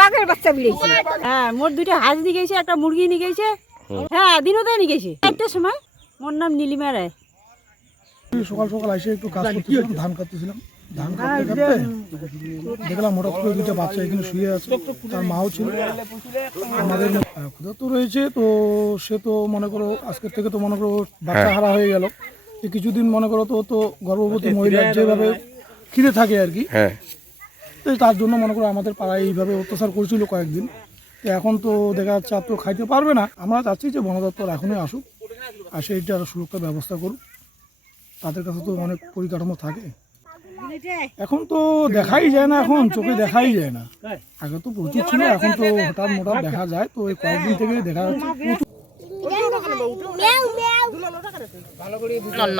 বাঘের বাচ্চা বেরিয়েছে। হ্যাঁ, মোট 2টা হাঁস নিয়ে গেছে, একটা মুরগি নিয়ে গেছে। হ্যাঁ, দিনতে নিয়ে গেছে 4টার সময়। মোর নাম নীলিমা রায়। সকাল সকাল এসে একটু কাজ করতেছিলাম, ধান কাটতেছিলাম। ধান কাটতে কাটতে দেখলাম হঠাৎ করে 2টা বাচ্চা এখানে শুয়ে আছে, তার মাও ছিল। আমাদের ক্ষুধা তো রয়েছে, তো সে তো মনে করো আজকের থেকে তো মনে করো বাচ্চা হারা হয়ে গেল। কিছুদিন মনে করো তো গর্ভবতী মহিলার যেভাবে খিদে থাকে আর কি, তো তার জন্য মনে করো আমাদের পাড়ায় এইভাবে অত্যাচার করছিল কয়েকদিন। তো এখন তো দেখা যাচ্ছে আর তো খাইতে পারবে না। আমরা চাচ্ছি যে বন দপ্তর এখনই আসুক, আসে এইটা আরো সুরক্ষার ব্যবস্থা করুক। তাদের কাছে তো অনেক পরিকাঠামো থাকে, এখন তো দেখাই যায় না, এখন চোখে দেখাই যায় না। আগে তো প্রচুর ছিল, এখন তো হঠাৎ মোটাৎ দেখা যায়। তো এই কয়েকদিন থেকে দেখা যাচ্ছে ধান